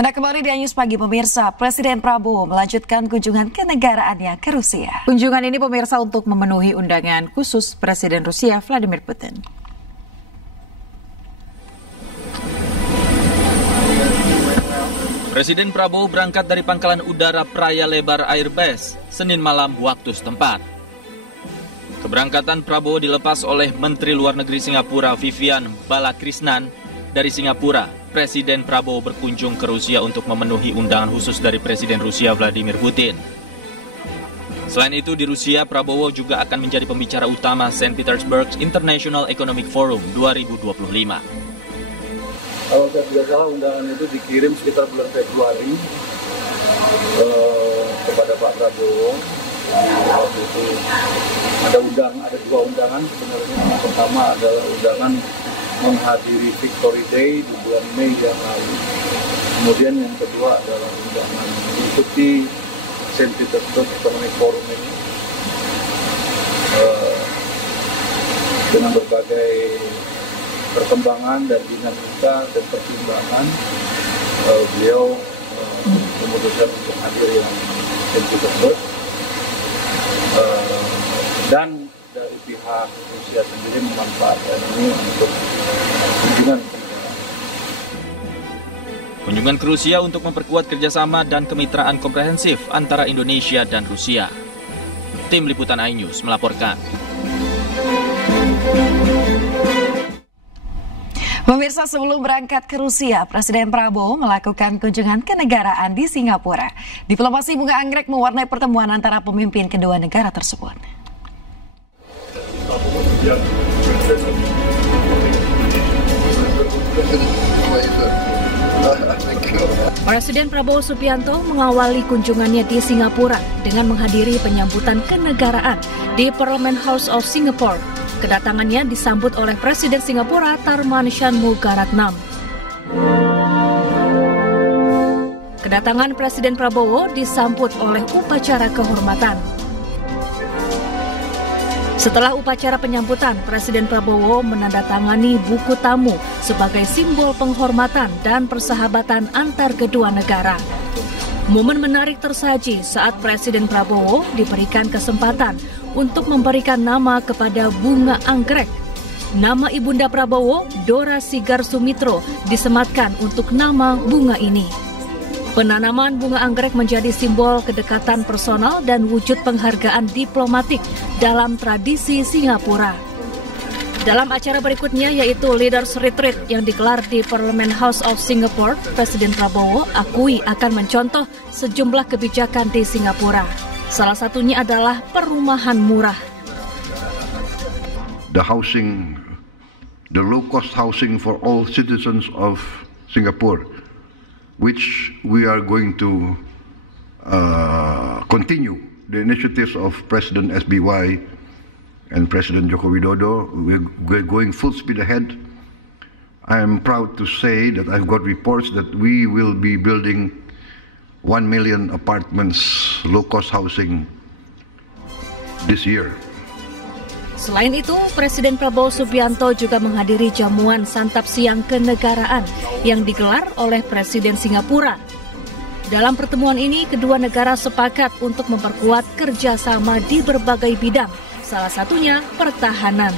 Anda kembali di News Pagi pemirsa, Presiden Prabowo melanjutkan kunjungan kenegaraannya ke Rusia. Kunjungan ini pemirsa untuk memenuhi undangan khusus Presiden Rusia Vladimir Putin. Presiden Prabowo berangkat dari Pangkalan Udara Praya Lebar Airbase, Senin malam waktu setempat. Keberangkatan Prabowo dilepas oleh Menteri Luar Negeri Singapura Vivian Balakrishnan. Dari Singapura, Presiden Prabowo berkunjung ke Rusia untuk memenuhi undangan khusus dari Presiden Rusia Vladimir Putin. Selain itu, di Rusia, Prabowo juga akan menjadi pembicara utama St. Petersburg International Economic Forum 2025. Kalau saya tidak salah, undangan itu dikirim sekitar bulan Februari kepada Pak Prabowo. Waktu itu ada dua undangan sebenarnya. Yang pertama adalah undangan menghadiri Victory Day di bulan Mei yang lalu. Kemudian yang kedua adalah undangan mengikuti St. Petersburg Economic Forum ini dengan berbagai perkembangan dan dinamika dan pertimbangan. Beliau memutuskan untuk hadir yang St. Petersburg, dan dari pihak Rusia sendiri memanfaatkan ini untuk kunjungan ke Rusia untuk memperkuat kerjasama dan kemitraan komprehensif antara Indonesia dan Rusia. Tim Liputan iNews melaporkan. Pemirsa, sebelum berangkat ke Rusia, Presiden Prabowo melakukan kunjungan kenegaraan di Singapura. Diplomasi bunga anggrek mewarnai pertemuan antara pemimpin kedua negara tersebut. Presiden Prabowo Subianto mengawali kunjungannya di Singapura dengan menghadiri penyambutan kenegaraan di Parliament House of Singapore. Kedatangannya disambut oleh Presiden Singapura Tharman Shanmugaratnam. Kedatangan Presiden Prabowo disambut oleh upacara kehormatan. Setelah upacara penyambutan, Presiden Prabowo menandatangani buku tamu sebagai simbol penghormatan dan persahabatan antar kedua negara. Momen menarik tersaji saat Presiden Prabowo diberikan kesempatan untuk memberikan nama kepada bunga anggrek. Nama Ibunda Prabowo, Dora Sigar Sumitro, disematkan untuk nama bunga ini. Penanaman bunga anggrek menjadi simbol kedekatan personal dan wujud penghargaan diplomatik dalam tradisi Singapura. Dalam acara berikutnya yaitu Leaders Retreat yang digelar di Parliament House of Singapore, Presiden Prabowo akui akan mencontoh sejumlah kebijakan di Singapura. Salah satunya adalah perumahan murah. The low-cost housing for all citizens of Singapore, which we are going to continue the initiatives of President SBY and President Joko Widodo. We're going full speed ahead. I am proud to say that I've got reports that we will be building 1 million apartments, low-cost housing this year. Selain itu, Presiden Prabowo Subianto juga menghadiri jamuan santap siang kenegaraan yang digelar oleh Presiden Singapura. Dalam pertemuan ini, kedua negara sepakat untuk memperkuat kerjasama di berbagai bidang, salah satunya pertahanan.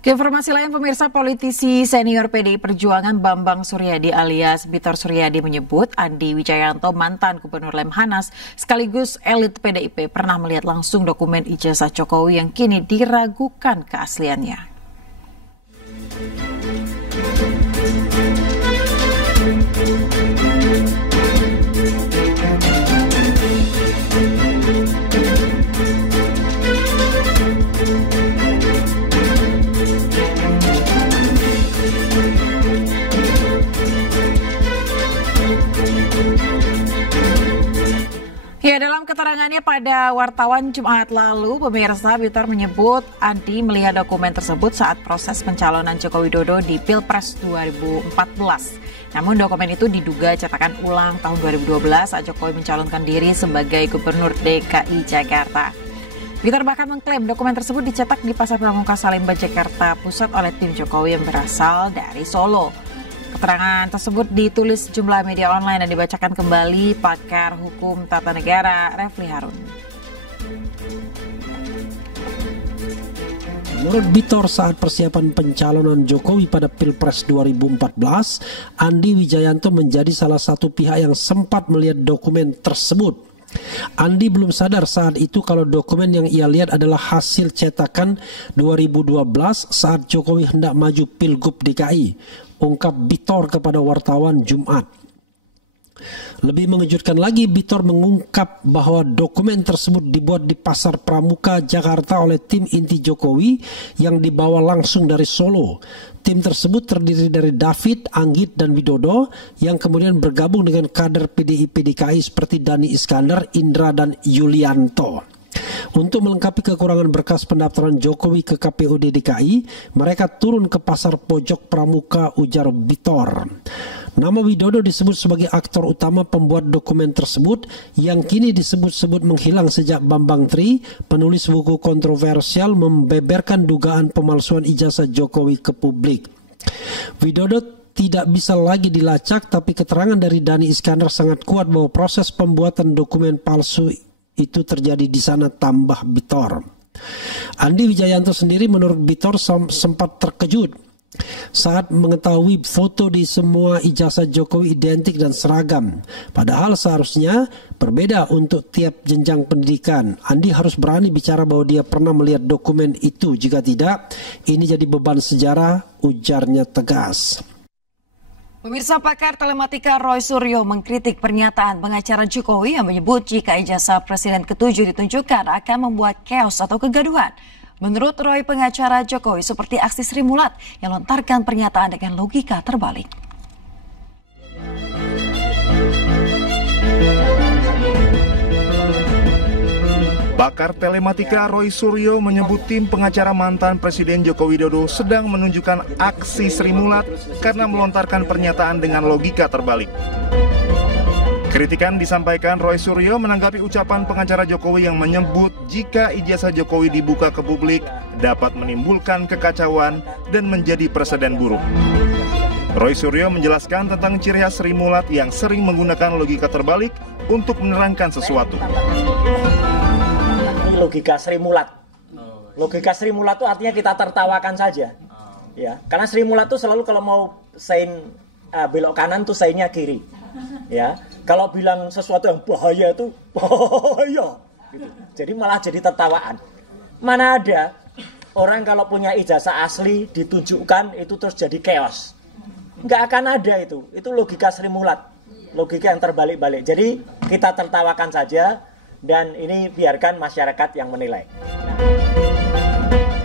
Keinformasi lain pemirsa, politisi senior PDI Perjuangan Bambang Suryadi alias Bitor Suryadi menyebut Andi Wijayanto, mantan Gubernur Lemhanas sekaligus elit PDIP, pernah melihat langsung dokumen ijazah Jokowi yang kini diragukan keasliannya. Ya, dalam keterangannya pada wartawan Jumat lalu, pemirsa, Bitor menyebut Andi melihat dokumen tersebut saat proses pencalonan Joko Widodo di Pilpres 2014. Namun dokumen itu diduga cetakan ulang tahun 2012 saat Jokowi mencalonkan diri sebagai Gubernur DKI Jakarta. Bitor bahkan mengklaim dokumen tersebut dicetak di Pasar Pramuka Salemba, Jakarta Pusat oleh tim Jokowi yang berasal dari Solo. Keterangan tersebut ditulis sejumlah media online dan dibacakan kembali pakar hukum tata negara Refli Harun. Menurut Bitor, saat persiapan pencalonan Jokowi pada Pilpres 2014, Andi Wijayanto menjadi salah satu pihak yang sempat melihat dokumen tersebut. Andi belum sadar saat itu kalau dokumen yang ia lihat adalah hasil cetakan 2012 saat Jokowi hendak maju Pilgub DKI, ungkap Bitor kepada wartawan Jumat. Lebih mengejutkan lagi, Bitor mengungkap bahwa dokumen tersebut dibuat di Pasar Pramuka, Jakarta oleh tim inti Jokowi yang dibawa langsung dari Solo. Tim tersebut terdiri dari David, Anggit, dan Widodo yang kemudian bergabung dengan kader PDIP DKI seperti Dani Iskandar, Indra, dan Yulianto. Untuk melengkapi kekurangan berkas pendaftaran Jokowi ke KPUD DKI, mereka turun ke Pasar Pojok Pramuka, ujar Bitor. Nama Widodo disebut sebagai aktor utama pembuat dokumen tersebut yang kini disebut-sebut menghilang sejak Bambang Tri, penulis buku kontroversial, membeberkan dugaan pemalsuan ijazah Jokowi ke publik. Widodo tidak bisa lagi dilacak, tapi keterangan dari Dani Iskandar sangat kuat bahwa proses pembuatan dokumen palsu itu terjadi di sana, tambah Bitor. Andi Wijayanto sendiri menurut Bitor sempat terkejut saat mengetahui foto di semua ijazah Jokowi identik dan seragam. Padahal seharusnya berbeda untuk tiap jenjang pendidikan. Andi harus berani bicara bahwa dia pernah melihat dokumen itu. Jika tidak, ini jadi beban sejarah, ujarnya tegas. Pemirsa, pakar telematika Roy Suryo mengkritik pernyataan pengacara Jokowi yang menyebut jika ijazah Presiden ke-7 ditunjukkan akan membuat chaos atau kegaduhan. Menurut Roy, pengacara Jokowi seperti aksi Sri Mulat yang lontarkan pernyataan dengan logika terbalik. Pakar telematika Roy Suryo menyebut tim pengacara mantan Presiden Joko Widodo sedang menunjukkan aksi Sri Mulat karena melontarkan pernyataan dengan logika terbalik. Kritikan disampaikan Roy Suryo menanggapi ucapan pengacara Jokowi yang menyebut jika ijazah Jokowi dibuka ke publik dapat menimbulkan kekacauan dan menjadi preseden buruk. Roy Suryo menjelaskan tentang ciri khas Sri Mulat yang sering menggunakan logika terbalik untuk menerangkan sesuatu. Logika Sri Mulat. Logika Sri Mulat itu artinya kita tertawakan saja. Ya, karena Sri Mulat itu selalu kalau mau sein belok kanan tuh seinnya kiri. Ya, kalau bilang sesuatu yang bahaya itu bahaya. Gitu. Jadi malah jadi tertawaan. Mana ada orang kalau punya ijazah asli ditunjukkan itu terus jadi chaos. Nggak akan ada itu. Itu logika Sri Mulat. Logika yang terbalik-balik. Jadi kita tertawakan saja dan ini biarkan masyarakat yang menilai.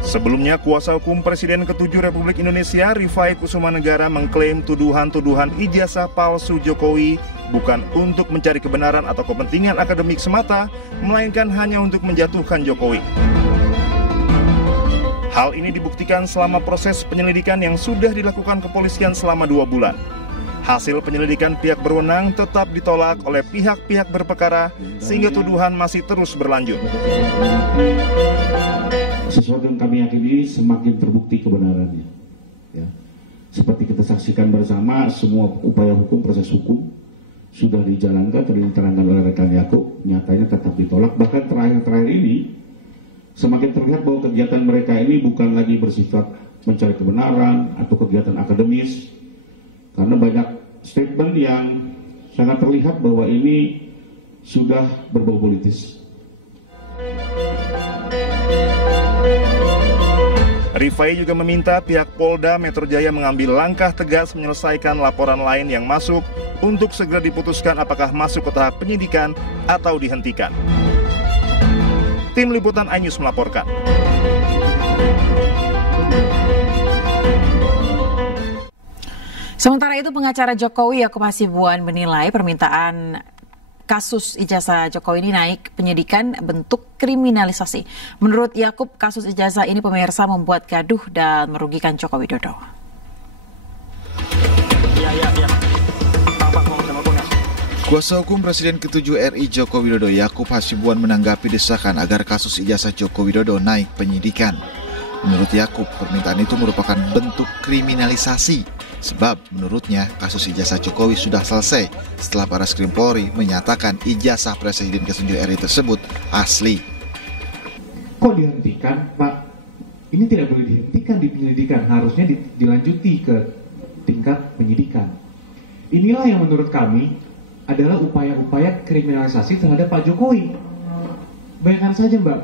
Sebelumnya, kuasa hukum Presiden ke-7 Republik Indonesia, Rifai Kusumanegara, mengklaim tuduhan-tuduhan ijazah palsu Jokowi bukan untuk mencari kebenaran atau kepentingan akademik semata, melainkan hanya untuk menjatuhkan Jokowi. Hal ini dibuktikan selama proses penyelidikan yang sudah dilakukan kepolisian selama 2 bulan. Hasil penyelidikan pihak berwenang tetap ditolak oleh pihak-pihak berperkara sehingga tuduhan masih terus berlanjut. Sesuatu yang kami yakini semakin terbukti kebenarannya. Ya. Seperti kita saksikan bersama, semua upaya hukum, proses hukum sudah dijalankan, sudah diterangkan oleh rekan Yakub, nyatanya tetap ditolak. Bahkan terakhir-terakhir ini semakin terlihat bahwa kegiatan mereka ini bukan lagi bersifat mencari kebenaran atau kegiatan akademis, karena banyak statement yang sangat terlihat bahwa ini sudah berbau politis. Rifai juga meminta pihak Polda Metro Jaya mengambil langkah tegas menyelesaikan laporan lain yang masuk untuk segera diputuskan apakah masuk ke tahap penyidikan atau dihentikan. Tim Liputan iNews melaporkan. Sementara itu, pengacara Jokowi Yakub Hasibuan menilai permintaan kasus ijazah Jokowi ini naik penyidikan bentuk kriminalisasi. Menurut Yakub, kasus ijazah ini pemirsa membuat gaduh dan merugikan Joko Widodo. Kuasa hukum Presiden ke-7 RI Joko Widodo Yakub Hasibuan menanggapi desakan agar kasus ijazah Joko Widodo naik penyidikan. Menurut Yakub, permintaan itu merupakan bentuk kriminalisasi Sebab menurutnya kasus ijazah Jokowi sudah selesai setelah Barreskrim Polri menyatakan ijazah Presiden ke-7 RI tersebut asli. Kok dihentikan, Pak? Ini tidak boleh dihentikan di penyelidikan, harusnya dilanjuti ke tingkat penyidikan. Inilah yang menurut kami adalah upaya-upaya kriminalisasi terhadap Pak Jokowi. Bayangkan saja, Mbak,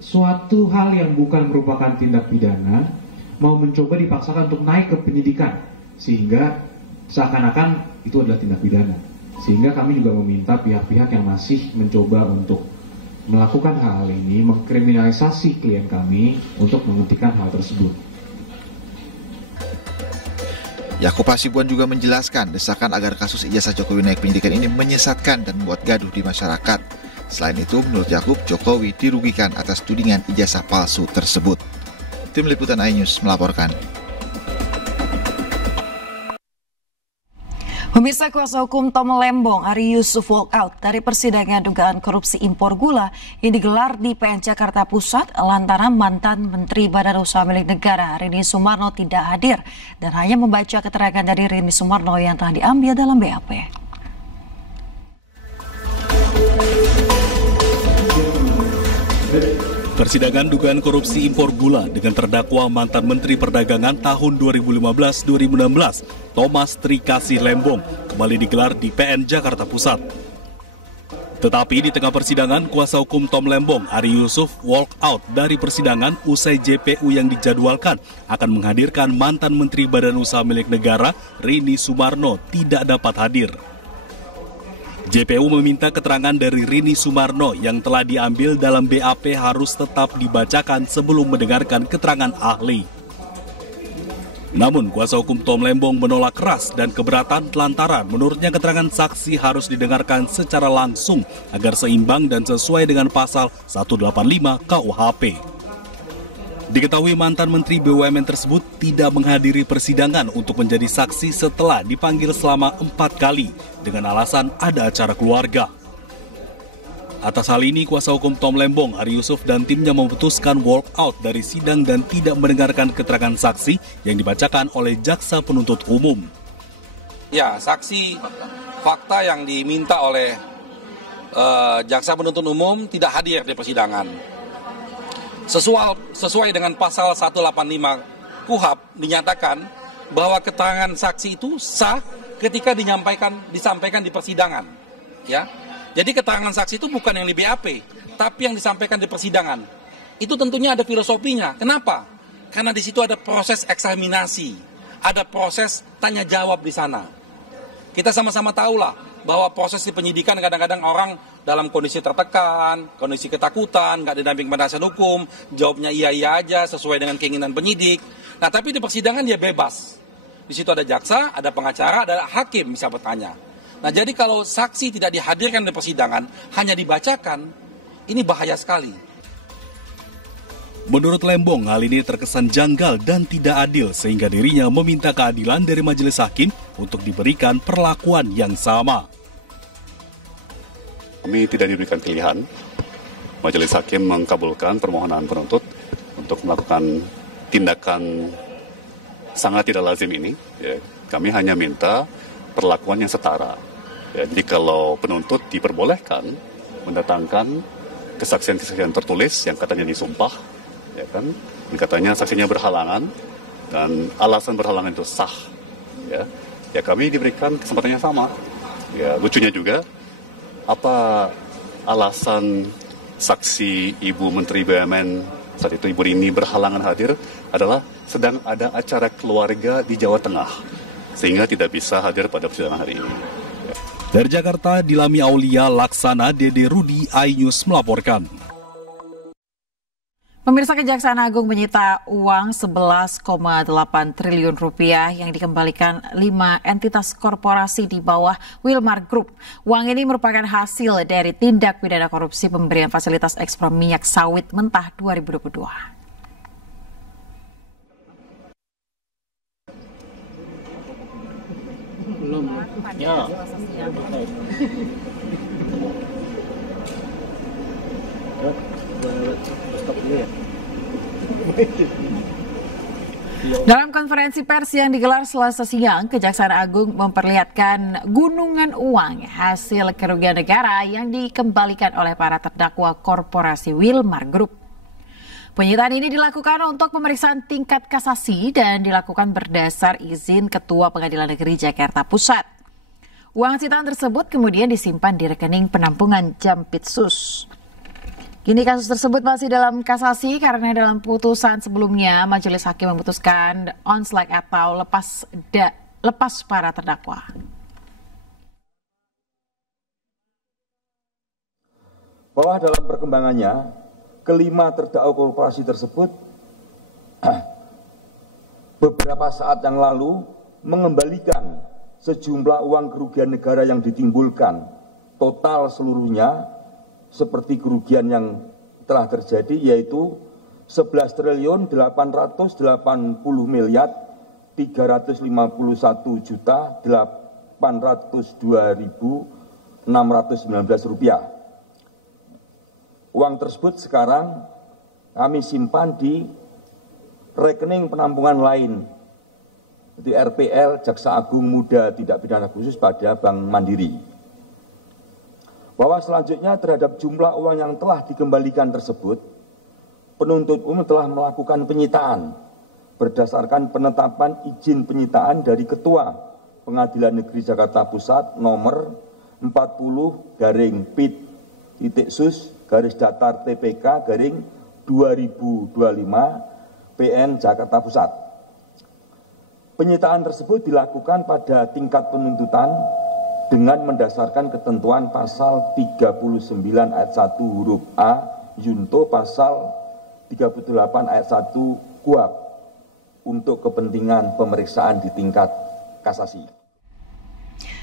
suatu hal yang bukan merupakan tindak pidana mau mencoba dipaksakan untuk naik ke penyidikan, sehingga seakan-akan itu adalah tindak pidana. Sehingga kami juga meminta pihak-pihak yang masih mencoba untuk melakukan hal ini, mengkriminalisasi klien kami untuk menghentikan hal tersebut. Yakub Hasibuan juga menjelaskan desakan agar kasus ijazah Jokowi naik penyidikan ini menyesatkan dan membuat gaduh di masyarakat. Selain itu, menurut Yakub, Jokowi dirugikan atas tudingan ijazah palsu tersebut. Tim Liputan iNews melaporkan. Pemirsa, kuasa hukum Tom Lembong, Ari Yusuf walk out dari persidangan dugaan korupsi impor gula yang digelar di PN Jakarta Pusat lantaran mantan Menteri Badan Usaha Milik Negara Rini Sumarno tidak hadir dan hanya membaca keterangan dari Rini Sumarno yang telah diambil dalam BAP. Persidangan dugaan korupsi impor gula dengan terdakwa mantan Menteri Perdagangan tahun 2015-2016, Thomas Trikasih Lembong, kembali digelar di PN Jakarta Pusat. Tetapi di tengah persidangan, kuasa hukum Tom Lembong, Ari Yusuf, walk out dari persidangan usai JPU yang dijadwalkan akan menghadirkan mantan Menteri Badan Usaha Milik Negara, Rini Sumarno, tidak dapat hadir. JPU meminta keterangan dari Rini Sumarno yang telah diambil dalam BAP harus tetap dibacakan sebelum mendengarkan keterangan ahli. Namun, kuasa hukum Tom Lembong menolak keras dan keberatan lantaran menurutnya keterangan saksi harus didengarkan secara langsung agar seimbang dan sesuai dengan pasal 185 KUHP. Diketahui mantan Menteri BUMN tersebut tidak menghadiri persidangan untuk menjadi saksi setelah dipanggil selama 4 kali dengan alasan ada acara keluarga. Atas hal ini, kuasa hukum Tom Lembong, Ari Yusuf dan timnya memutuskan walk out dari sidang dan tidak mendengarkan keterangan saksi yang dibacakan oleh jaksa penuntut umum. Ya, saksi fakta yang diminta oleh jaksa penuntut umum tidak hadir di persidangan. Sesuai dengan pasal 185 KUHP dinyatakan bahwa keterangan saksi itu sah ketika disampaikan di persidangan. Ya, jadi keterangan saksi itu bukan yang di BAP, tapi yang disampaikan di persidangan. Itu tentunya ada filosofinya. Kenapa? Karena di situ ada proses eksaminasi, ada proses tanya jawab di sana. Kita sama-sama tahulah bahwa proses di penyidikan kadang-kadang orang dalam kondisi tertekan, kondisi ketakutan, nggak didamping penasihat hukum, jawabnya iya-iya aja sesuai dengan keinginan penyidik. Nah, tapi di persidangan dia bebas. Di situ ada jaksa, ada pengacara, ada hakim bisa bertanya. Nah, jadi kalau saksi tidak dihadirkan di persidangan, hanya dibacakan, ini bahaya sekali. Menurut Lembong, hal ini terkesan janggal dan tidak adil sehingga dirinya meminta keadilan dari majelis hakim untuk diberikan perlakuan yang sama. Kami tidak diberikan pilihan. Majelis hakim mengkabulkan permohonan penuntut untuk melakukan tindakan sangat tidak lazim ini. Ya, kami hanya minta perlakuan yang setara. Ya, jadi kalau penuntut diperbolehkan mendatangkan kesaksian-kesaksian tertulis yang katanya disumpah, ya kan, dan katanya saksinya berhalangan dan alasan berhalangan itu sah, ya kami diberikan kesempatan yang sama. Ya, lucunya juga, apa alasan saksi Ibu Menteri BUMN saat itu Ibu Rini berhalangan hadir adalah sedang ada acara keluarga di Jawa Tengah sehingga tidak bisa hadir pada persidangan hari ini. Dari Jakarta, Dilami Aulia Laksana, Dede Rudi, iNews melaporkan. Pemirsa, Kejaksaan Agung menyita uang 11,8 triliun rupiah yang dikembalikan 5 entitas korporasi di bawah Wilmar Group. Uang ini merupakan hasil dari tindak pidana korupsi pemberian fasilitas ekspor minyak sawit mentah 2022. Belum. Ya. Dalam konferensi pers yang digelar Selasa siang, Kejaksaan Agung memperlihatkan gunungan uang hasil kerugian negara yang dikembalikan oleh para terdakwa korporasi Wilmar Group. Penyitaan ini dilakukan untuk pemeriksaan tingkat kasasi dan dilakukan berdasar izin Ketua Pengadilan Negeri Jakarta Pusat. Uang sitaan tersebut kemudian disimpan di rekening penampungan Jampitsus. Kini kasus tersebut masih dalam kasasi karena dalam putusan sebelumnya majelis hakim memutuskan onsleg atau lepas para terdakwa. Bahwa dalam perkembangannya, kelima terdakwa korporasi tersebut beberapa saat yang lalu mengembalikan sejumlah uang kerugian negara yang ditimbulkan, total seluruhnya seperti kerugian yang telah terjadi, yaitu 11.381.802.619 rupiah. Uang tersebut sekarang kami simpan di rekening penampungan lain, di RPL Jaksa Agung Muda Tindak Pidana Khusus pada Bank Mandiri. Bahwa selanjutnya terhadap jumlah uang yang telah dikembalikan tersebut, penuntut umum telah melakukan penyitaan berdasarkan penetapan izin penyitaan dari Ketua Pengadilan Negeri Jakarta Pusat nomor 40-pit-sus-datar-TPK-2025 PN Jakarta Pusat. Penyitaan tersebut dilakukan pada tingkat penuntutan dengan mendasarkan ketentuan pasal 39 ayat 1 huruf A junto pasal 38 ayat 1 KUHP untuk kepentingan pemeriksaan di tingkat kasasi.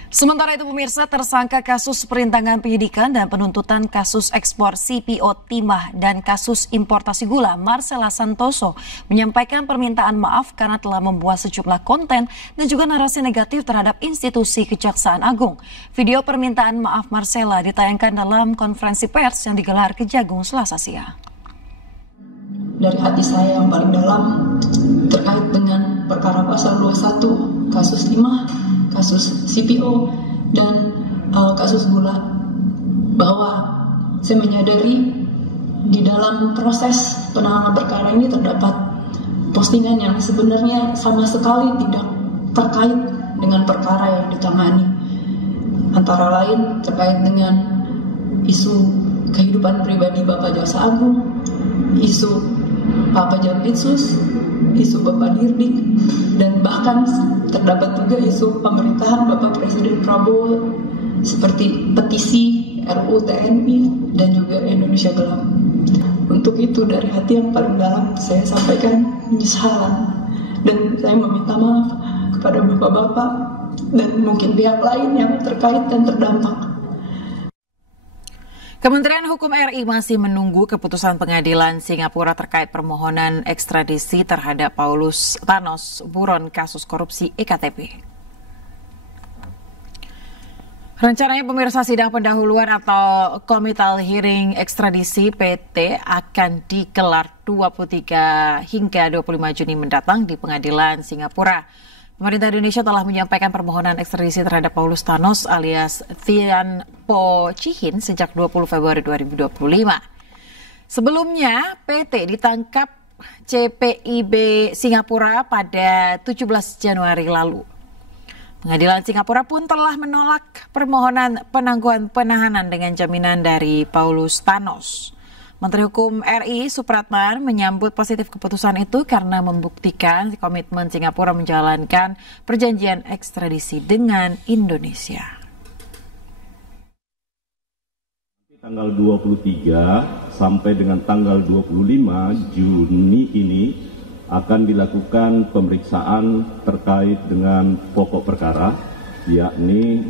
Sementara itu pemirsa, tersangka kasus perintangan penyidikan dan penuntutan kasus ekspor CPO timah dan kasus importasi gula Marcella Santoso menyampaikan permintaan maaf karena telah membuat sejumlah konten dan juga narasi negatif terhadap institusi Kejaksaan Agung. Video permintaan maaf Marcella ditayangkan dalam konferensi pers yang digelar Kejagung Selasa siang. Dari hati saya yang paling dalam terkait dengan perkara pasal 21 kasus timah, kasus CPO, dan kasus gula, bahwa saya menyadari di dalam proses penanganan perkara ini terdapat postingan yang sebenarnya sama sekali tidak terkait dengan perkara yang ditangani. Antara lain terkait dengan isu kehidupan pribadi Bapak Jaksa Agung, isu Bapak Jampitsus, isu Bapak Dirdik, dan bahkan terdapat juga isu pemerintahan Bapak Presiden Prabowo seperti petisi RUU TNI dan juga Indonesia Gelap. Untuk itu dari hati yang paling dalam saya sampaikan penyesalan dan saya meminta maaf kepada Bapak-Bapak dan mungkin pihak lain yang terkait dan terdampak. Kementerian Hukum RI masih menunggu keputusan pengadilan Singapura terkait permohonan ekstradisi terhadap Paulus Thanos, buron kasus korupsi EKTP. Rencananya pemirsa sidang pendahuluan atau Committal Hearing ekstradisi PT akan digelar 23 hingga 25 Juni mendatang di pengadilan Singapura. Pemerintah Indonesia telah menyampaikan permohonan ekstradisi terhadap Paulus Thanos alias Thian Po Chi-hin sejak 20 Februari 2025. Sebelumnya, PT ditangkap CPIB Singapura pada 17 Januari lalu. Pengadilan Singapura pun telah menolak permohonan penangguhan penahanan dengan jaminan dari Paulus Thanos. Menteri Hukum RI Supratman menyambut positif keputusan itu karena membuktikan komitmen Singapura menjalankan perjanjian ekstradisi dengan Indonesia. Tanggal 23 sampai dengan tanggal 25 Juni ini akan dilakukan pemeriksaan terkait dengan pokok perkara, yakni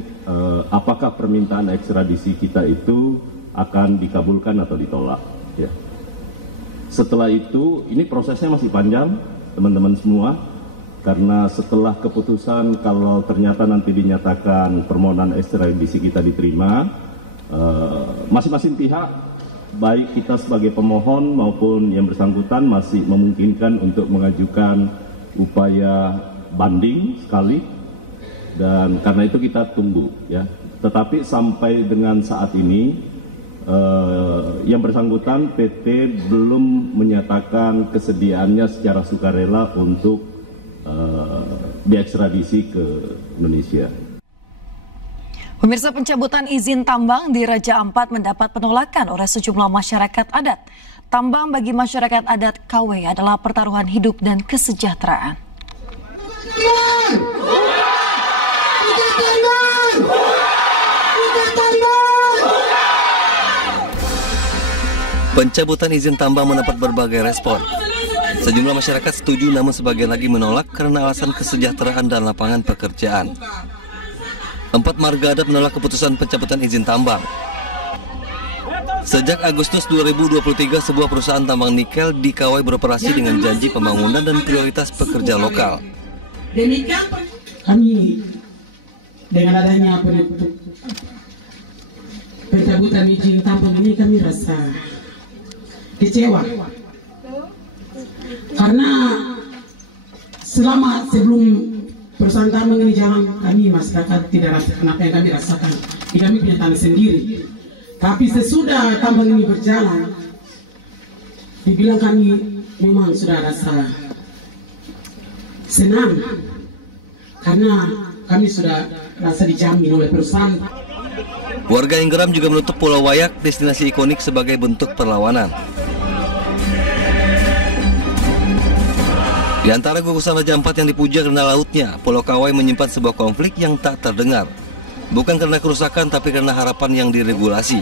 apakah permintaan ekstradisi kita itu akan dikabulkan atau ditolak. Ya. Setelah itu, ini prosesnya masih panjang, teman-teman semua, karena setelah keputusan kalau ternyata nanti dinyatakan permohonan ekstradisi kita diterima, masing-masing pihak, baik kita sebagai pemohon maupun yang bersangkutan masih memungkinkan untuk mengajukan upaya banding sekali, dan karena itu kita tunggu ya. Tetapi sampai dengan saat ini yang bersangkutan PT belum menyatakan kesediaannya secara sukarela untuk diekstradisi ke Indonesia. Pemirsa, pencabutan izin tambang di Raja Ampat mendapat penolakan oleh sejumlah masyarakat adat. Tambang bagi masyarakat adat KW adalah pertaruhan hidup dan kesejahteraan. Pencabutan izin tambang mendapat berbagai respon. Sejumlah masyarakat setuju, namun sebagian lagi menolak karena alasan kesejahteraan dan lapangan pekerjaan. 4 marga adat menolak keputusan pencabutan izin tambang. Sejak Agustus 2023, sebuah perusahaan tambang nikel di Kawai beroperasi dengan janji pembangunan dan prioritas pekerja lokal. Demikian kami dengan adanya pencabutan izin tambang ini kami rasa kecewa. Karena sebelum perusahaan tambang ini jalan, kami masyarakat tidak rasakan apa yang kami rasakan di kami punya tanah sendiri. Tapi sesudah tambang ini berjalan, dibilang kami memang sudah rasa senang karena kami sudah rasa dijamin oleh perusahaan. Warga yang geram juga menutup Pulau Wayak, destinasi ikonik, sebagai bentuk perlawanan. Di antara gugusan Raja Ampat yang dipuja karena lautnya, Pulau Kawai menyimpan sebuah konflik yang tak terdengar. Bukan karena kerusakan, tapi karena harapan yang diregulasi.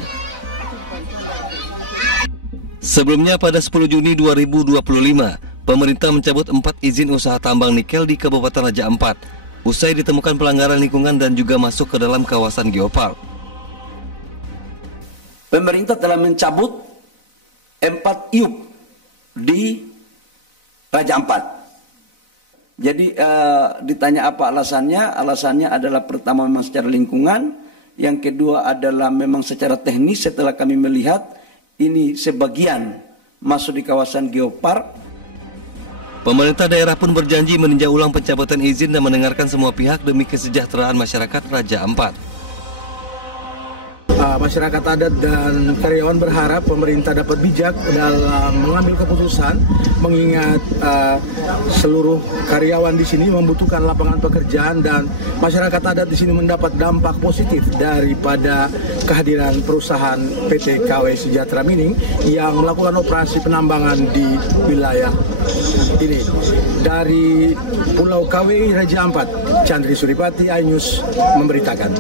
Sebelumnya pada 10 Juni 2025, pemerintah mencabut 4 izin usaha tambang nikel di Kabupaten Raja Ampat, usai ditemukan pelanggaran lingkungan dan juga masuk ke dalam kawasan geopark. Pemerintah telah mencabut 4 IUP di Raja Ampat. Jadi ditanya apa alasannya? Alasannya adalah pertama memang secara lingkungan, yang kedua adalah memang secara teknis setelah kami melihat ini sebagian masuk di kawasan geopark. Pemerintah daerah pun berjanji meninjau ulang pencabutan izin dan mendengarkan semua pihak demi kesejahteraan masyarakat Raja Ampat. Masyarakat adat dan karyawan berharap pemerintah dapat bijak dalam mengambil keputusan, mengingat seluruh karyawan di sini membutuhkan lapangan pekerjaan dan masyarakat adat di sini mendapat dampak positif daripada kehadiran perusahaan PT KW Sejahtera Mining yang melakukan operasi penambangan di wilayah ini. Dari Pulau KW Raja Ampat, Chandri Suripati, iNews memberitakan.